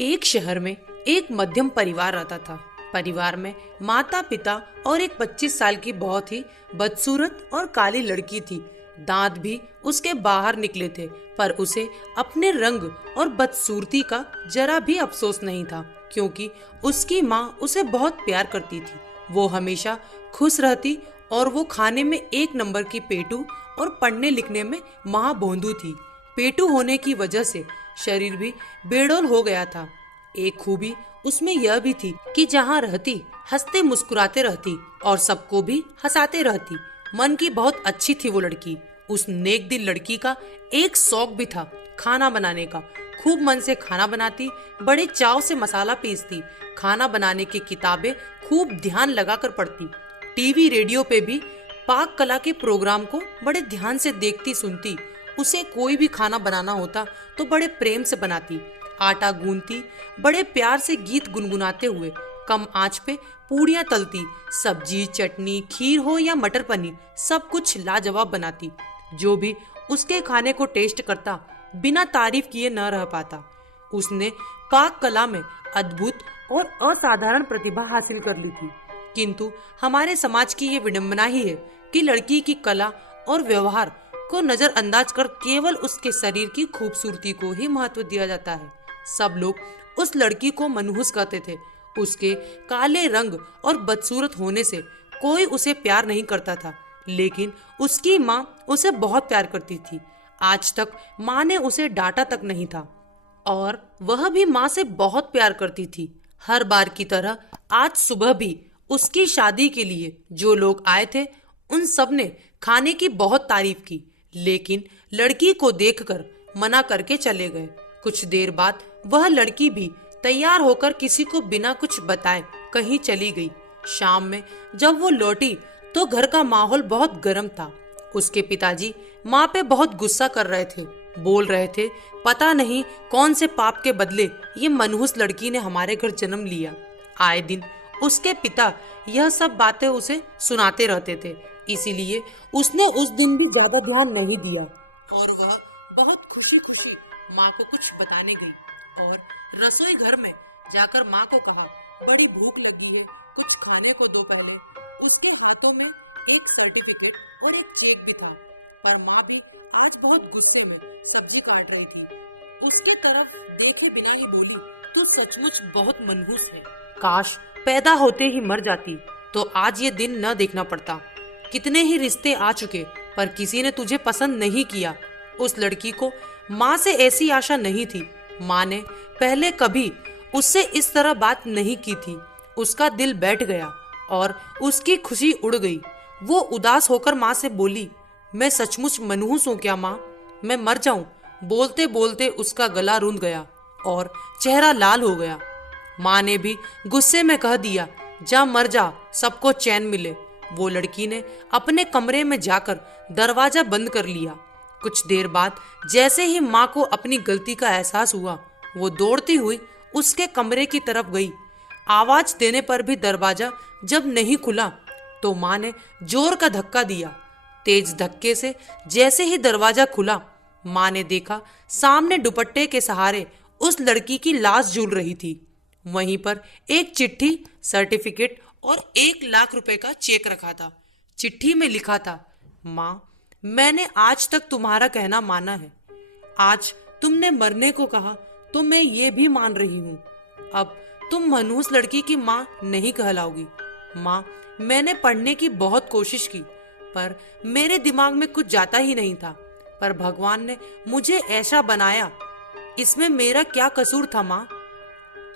एक शहर में एक मध्यम परिवार रहता था। परिवार में माता पिता और एक 25 साल की बहुत ही बदसूरत और काली लड़की थी। दांत भी उसके बाहर निकले थे, पर उसे अपने रंग और बदसूरती का जरा भी अफसोस नहीं था, क्योंकि उसकी माँ उसे बहुत प्यार करती थी। वो हमेशा खुश रहती और वो खाने में एक नंबर की पेटू और पढ़ने लिखने में महाभोंदू थी। पेटू होने की वजह से शरीर भी बेडौल हो गया था। एक खूबी उसमें यह भी थी कि जहाँ रहती हंसते मुस्कुराते रहती और सबको भी हंसाते रहती। मन की बहुत अच्छी थी वो लड़की। उस नेक दिल लड़की का एक शौक भी था, खाना बनाने का। खूब मन से खाना बनाती, बड़े चाव से मसाला पीसती, खाना बनाने की किताबें खूब ध्यान लगाकर पढ़ती। टीवी रेडियो पे भी पाक कला के प्रोग्राम को बड़े ध्यान से देखती सुनती। उसे कोई भी खाना बनाना होता तो बड़े प्रेम से बनाती। आटा गूंथती, बड़े प्यार से गीत गुनगुनाते हुए कम आंच पे पूड़ियाँ तलती। सब्जी, चटनी, खीर हो या मटर पनीर, सब कुछ लाजवाब बनाती। जो भी उसके खाने को टेस्ट करता, बिना तारीफ किए न रह पाता। उसने पाक कला में अद्भुत और असाधारण प्रतिभा हासिल कर ली थी। किंतु हमारे समाज की ये विडंबना ही है कि लड़की की कला और व्यवहार को नजरअंदाज कर केवल उसके शरीर की खूबसूरती को ही महत्व दिया जाता है। सब लोग उस लड़की को मनहूस कहते थे। उसके काले रंग और बदसूरत होने से कोई उसे प्यार नहीं करता था, लेकिन उसकी माँ उसे बहुत प्यार करती थी। आज तक माँ ने उसे डांटा तक नहीं था और वह भी माँ से बहुत प्यार करती थी। हर बार की तरह आज सुबह भी उसकी शादी के लिए जो लोग आए थे, उन सब ने खाने की बहुत तारीफ की, लेकिन लड़की को देखकर मना करके चले गए। कुछ देर बाद वह लड़की भी तैयार होकर किसी को बिना कुछ बताए कहीं चली गई। शाम में जब वो लौटी तो घर का माहौल बहुत गर्म था। उसके पिताजी माँ पे बहुत गुस्सा कर रहे थे। बोल रहे थे, पता नहीं कौन से पाप के बदले ये मनहूस लड़की ने हमारे घर जन्म लिया। आए दिन उसके पिता यह सब बातें उसे सुनाते रहते थे, इसीलिए उसने उस दिन भी ज्यादा ध्यान नहीं दिया और वह बहुत खुशी खुशी माँ को कुछ बताने गई और रसोई घर में जाकर माँ को कहा, बड़ी भूख लगी है, कुछ खाने को दो पहले। उसके हाथों में एक सर्टिफिकेट और एक चेक भी था, पर माँ भी आज बहुत गुस्से में सब्जी काट रही थी। उसके तरफ देखे बिना ही बोली, तू सचमुच बहुत मनहूस है। काश पैदा होते ही मर जाती तो आज ये दिन न देखना पड़ता। कितने ही रिश्ते आ चुके, पर किसी ने तुझे पसंद नहीं किया। उस लड़की को माँ से ऐसी आशा नहीं थी। माँ ने पहले कभी उससे इस तरह बात नहीं की थी। उसका दिल बैठ गया और उसकी खुशी उड़ गई। वो उदास होकर माँ से बोली, मैं सचमुच मनहूस हूँ क्या माँ? मैं मर जाऊं? बोलते बोलते उसका गला रूंध गया और चेहरा लाल हो गया। माँ ने भी गुस्से में कह दिया, जा मर जा, सबको चैन मिले। वो लड़की ने अपने कमरे में जाकर दरवाजा बंद कर लिया। कुछ देर बाद जैसे ही माँ को अपनी गलती का एहसास हुआ, वो दौड़ती हुई उसके कमरे की तरफ गई। आवाज देने पर भी दरवाजा जब नहीं खुला तो माँ ने जोर का धक्का दिया। तेज धक्के से जैसे ही दरवाजा खुला, माँ ने देखा सामने दुपट्टे के सहारे उस लड़की की लाश झूल रही थी। वहीं पर एक चिट्ठी, सर्टिफिकेट और 1 लाख रुपए का चेक रखा था। चिट्ठी में लिखा था, माँ, मैंने आज तक तुम्हारा कहना माना है। आज तुमने मरने को कहा तो मैं ये भी मान रही हूँ। अब तुम मनहूस लड़की की माँ नहीं कहलाओगी। माँ, मैंने पढ़ने की बहुत कोशिश की, पर मेरे दिमाग में कुछ जाता ही नहीं था। पर भगवान ने मुझे ऐसा बनाया, इसमें मेरा क्या कसूर था माँ?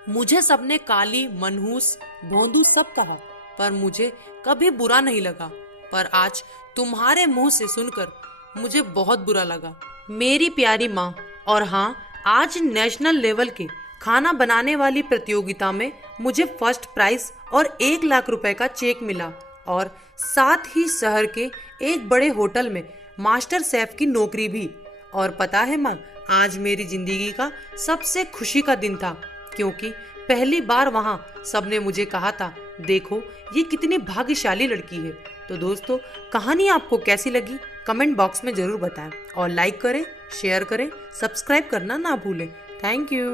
मुझे सबने काली, मनहूस, भोंदू सब कहा, पर मुझे कभी बुरा नहीं लगा। पर आज तुम्हारे मुंह से सुनकर मुझे बहुत बुरा लगा मेरी प्यारी माँ। और हाँ, आज नेशनल लेवल के खाना बनाने वाली प्रतियोगिता में मुझे फर्स्ट प्राइज और 1 लाख रुपए का चेक मिला और साथ ही शहर के एक बड़े होटल में मास्टर शेफ की नौकरी भी। और पता है माँ, आज मेरी जिंदगी का सबसे खुशी का दिन था, क्योंकि पहली बार वहाँ सबने मुझे कहा था, देखो ये कितनी भाग्यशाली लड़की है। तो दोस्तों, कहानी आपको कैसी लगी कमेंट बॉक्स में जरूर बताएं और लाइक करें, शेयर करें, सब्सक्राइब करना ना भूलें। Thank you.